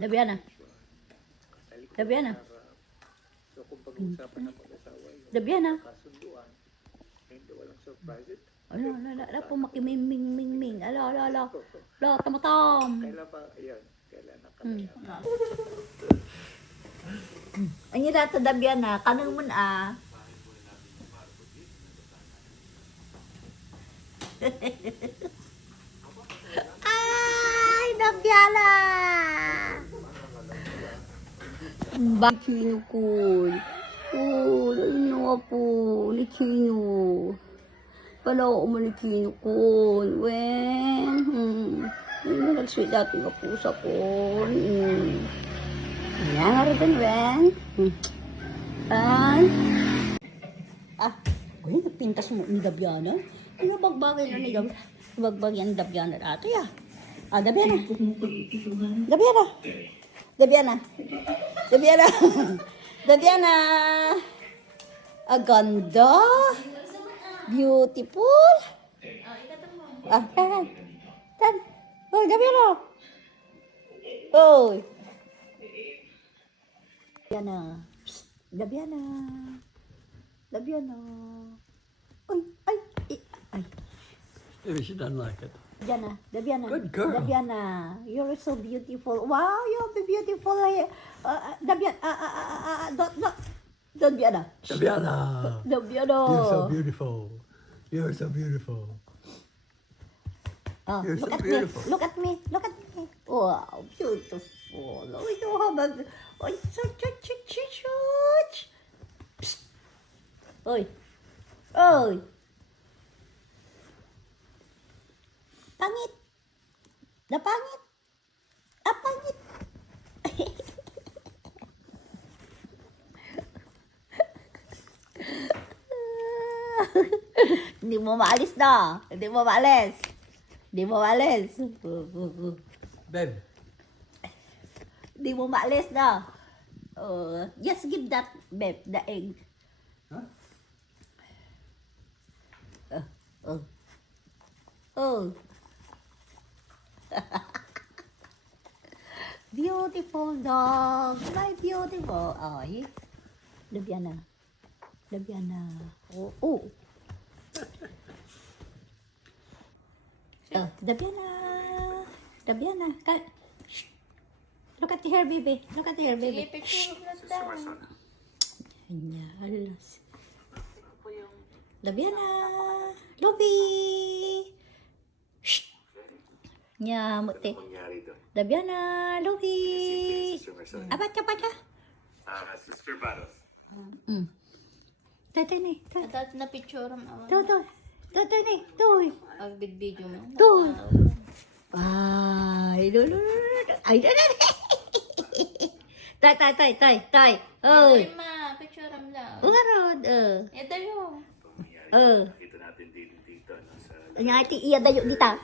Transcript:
Dabiana. Dabiana. So kung pag-uusapan ng mag-asawa yung Dabiana. kasunduan, hindi walang surprise. Ala, po makiming-ming-ming-ming. Ala. La, tamatam. Kailan pa, ayan, kailan na kaya. Ang yun Dabiana, kanang mo na. Ay, Dabiana! Bakino ko. Oh, ano po, likino. Palaw mo likino ko. Wen. Hindi nag-sweet dati nga pusa ko. Yan, harapin, Wen. Uy, nagpintas mo ni Dabiana. Ano bagbagay na ni Dabiana? Bagbagay ni Dabiana nato, ya. Dabiana. Dabiana. Dabiana. Dabiana. Dabiana. Ganda. Beautiful. Tan. Oh, Dabiana. Oh. Dabiana. Dabiana. Dabiana. Ay. Maybe she doesn't like it. Dabiana. Good girl. Dabiana, you're so beautiful. Wow, you're beautiful. Dabiana. Dabiana! Dabiana. You're so beautiful. You're so beautiful. You're so beautiful. Look at me. Wow, beautiful. Oh, you have a... Oh, Psst. Oy. Pangit. Napangit. Pangit. Hindi mo maalis na. Hindi mo maalis. Babe, Hindi mo maalis na. Just give that, babe, the egg. huh? Oh. Beautiful dog. My beautiful. Ay. Dabiana. Oh. Dabiana. Shh. Look at her, baby. Sige, picture mo lang daw. Alas. Dabiana. Lobi. Shh. Nya, muti. Dabiana. Lobi. Apa? Sister Baros. Tatay ni. At na picture mo naman. Tatay ni. Toy. Ang video mo. Toy. Ay, Ay, Tay. Oy. Ay, ma, picture mo lang. Ugarod. Ito yun. Nakita natin dito. Nga iti iya dayo dita.